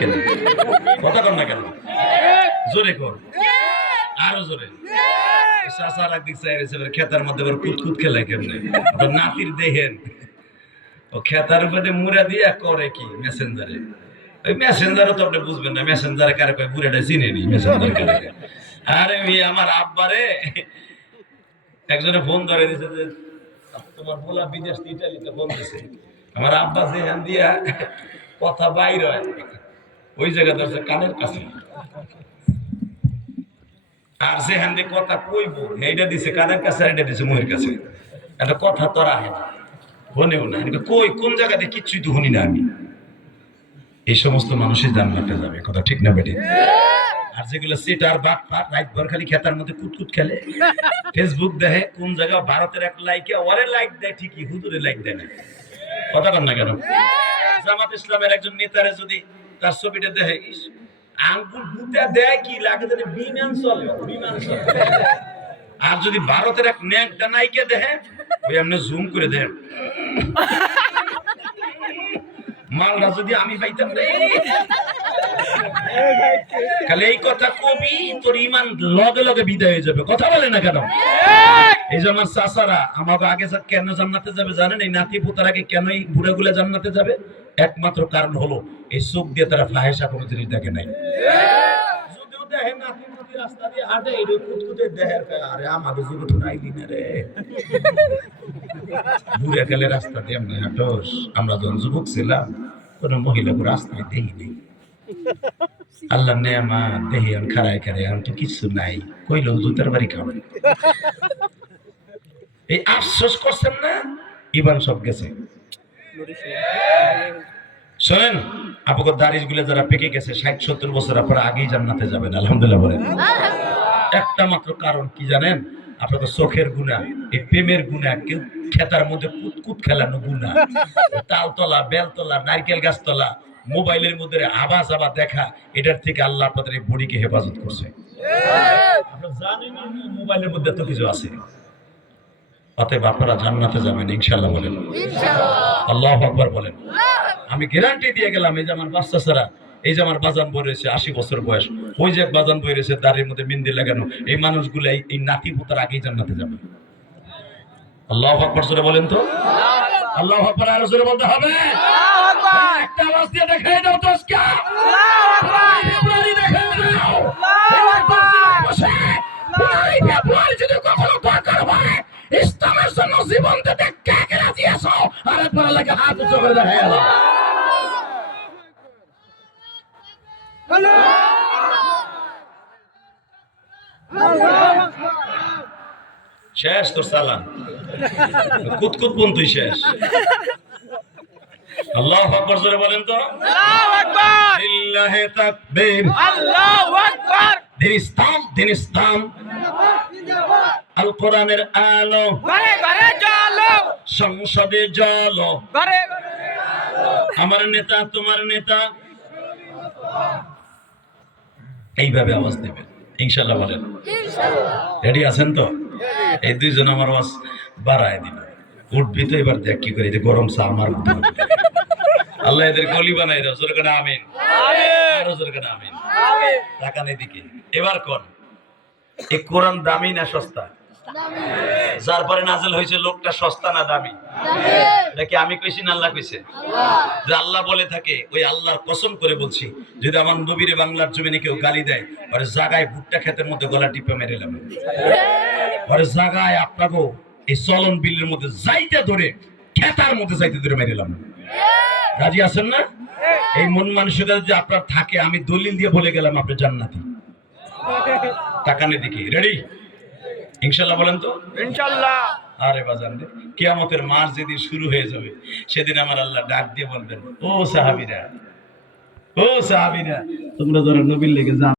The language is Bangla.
কেন কথা কর না কেন জোরে কর আরো জোরে চাচার একদিক চাইছে খেতার মধ্যে আবার কুতকুত খেলায় কেমনে নাতির দেখেন ও খেতার উপরে মুড়া দিয়া করে কি মেসেঞ্জারে ওই মেসেঞ্জারও তো আপনি বুঝবেন না মেসেঞ্জারে কারে কয় বুড়াটা চিনে নি মেসেঞ্জার কারে আরে মেয়ে আমার আব্বারে একজনে ফোন ধরে দিয়েছে যে তোমার বলা বিদেশ ইটালিতে ফোন দিছে আমার আব্বা যে হ্যান দিয়া কথা বাইর হয় ওই জায়গা ধরছে কানের কাছে আর সে হ্যান দিয়ে কথা কইব এইটা দিছে কানের কাছে আর এটা দিছে মুখের কাছে একটা কথা তোর আহে না শোনেও না কই কোন জায়গাতে কিচ্ছুই তো শুনি না আমি এই সমস্ত মানুষের জান্নাতে যাবে কথা ঠিক না বেটি আর যেগুলো সিটার বাট পাট রাত ভর খালি খেতার মধ্যে কুতকুত খেলে ফেসবুক দেখে কোন জায়গা ভারতের এক লাইকে ওরে লাইক দেয় ঠিকই হুজুরে লাইক দেয় না কথা কর না কেন জামাত ইসলামের একজন নেতারে যদি তার ছবিটা দেখে আঙ্গুল গুতা দেয় কি লাগে জানে বিমান চলে আর যদি ভারতের এক নেকটা নাইকে দেখে ওই এমনি জুম করে দেয় মালটা যদি আমি পাইতাম রে খালি এই কথা কবি তোর ইমান লগে লগে বিদায় হয়ে যাবে কথা বলে না কেন এই যে আমার চাচারা আমাকে আগে কেন জান্নাতে যাবে জানেন এই নাতি পুতার আগে কেন এই বুড়াগুলা জান্নাতে যাবে একমাত্র কারণ হলো এই চোখ দিয়ে তারা ফাহেসা কোনো জিনিস দেখে নাই যদিও দেখে নাতি পুতি রাস্তা দিয়ে হাঁটে এই কুতকুতে দেখে আরে আমাকে জীবন নাইলি না রে বুড়ে গেলে রাস্তা দিয়ে এমনি হাঁটোস আমরা যখন যুবক ছিলাম কোনো মহিলাকে রাস্তায় দেখি নেই আল্লাহ নেমা দেহি আমি খারায় খারায় আমি তো কিছু নাই কইলো জুতার বাড়ি খাবেন এই আফসোস করছেন না ইমান সব গেছে শোনেন আপনাদের দাড়িশ গুলো যারা পেকে গেছে 60-70 বছর আপনারা আগেই জান্নাতে যাবেন আলহামদুলিল্লাহ বলেন একটা মাত্র কারণ কি জানেন আপনাদের চোখের গুনাহ এই প্রেমের গুনাহ কেউ খেতার মধ্যে কুতকুত খেলানো গুনাহ তালতলা বেলতলা নারকেল গাছতলা মোবাইলের মধ্যে আওয়াজ আবার দেখা এটার থেকে আল্লাহ আপনাদের এই বডিকে হেফাজত করছে আপনারা জানেন মোবাইলের মধ্যে তো কিছু আছে অতএব আপনারা জান্নাতে যাবেন ইনশাআল্লাহ বলেন ইনশাআল্লাহ আল্লাহু আকবার বলেন আমি গ্যারান্টি দিয়ে গেলাম এই যে আমার বাচ্চা ছাড়া এই যে আমার বাজান বই রয়েছে 80 বছর বয়স ওই যে বাজান বই রয়েছে দাড়ির মধ্যে মেহেন্দি লাগানো এই মানুষগুলো এই নাতি পুতার আগেই জান্নাতে যাবে আল্লাহু আকবার জোরে বলেন তো আল্লাহু আকবার আর জোরে বলতে হবে আল্লাহু আকবার একটা আওয়াজ দিয়ে দেখাই দাও দোস্ত আল্লাহু আকবার ফেব্রুয়ারি দেখাই দাও আল্লাহু আকবার ফেব্রুয়ারি ফেব্রুয়ারি যদি কখনো দরকার হয় ইসলামের জন্য জীবন দিতে কে কে রাজি আছো আর একবার লাগে হাত উঁচু করে দেখাই দাও শেষ তোর সালাম কুতকুত বন্ধুই শেষ আল্লাহু আকবার জোরে বলেন তো আল্লাহু আকবার লিল্লাহি তাকবীর আল্লাহু আকবার দিন ইসলাম আল কোরআনের আলো ঘরে ঘরে জ্বলো সংসদে জ্বলো ঘরে ঘরে আলো আমার নেতা তোমার নেতা এইভাবে আওয়াজ দেবেন ইনশাআল্লাহ বলেন ইনশাআল্লাহ রেডি আছেন তো এই দুইজন আমার আওয়াজ বাড়ায় দিন উঠবি তো এবার দেখ কি করে যে গরম চা আমার আল্লাহ এদের গলি বানাই দাও জোরে করে আমিন আমিন আরো জোরে করে আমিন আমিন তাকানে দিকে এবার কোন এই কোরআন দামি না সস্তা দামি যার পরে নাযিল হয়েছে লোকটা সস্তা না দামি দামি এটা কি আমি কইছি না আল্লাহ কইছে আল্লাহ যে আল্লাহ বলে থাকে ওই আল্লাহর কসম করে বলছি যদি আমার নবীরে বাংলার জমিনে কেউ গালি দেয় আরে জায়গায় ভুট্টা ক্ষেতের মধ্যে গলা টিপে মেরেলাম আরে জায়গায় আপনাগো এই চলন বিলের মধ্যে যাইতে ধরে খেতার মধ্যে যাইতে ধরে মেরেলাম রাজি আছেন না এই মন মানসিকতা যে আপনার থাকে আমি দলিল দিয়ে বলে গেলাম আপনি জান্নাতি তাকানে দিকে রেডি ইনশাআল্লাহ বলেন তো ইনশাআল্লাহ আরে বাজান রে কিয়ামতের মাস যেদিন শুরু হয়ে যাবে সেদিন আমার আল্লাহ ডাক দিয়ে বলবেন ও সাহাবীরা তোমরা যারা নবীর লেগে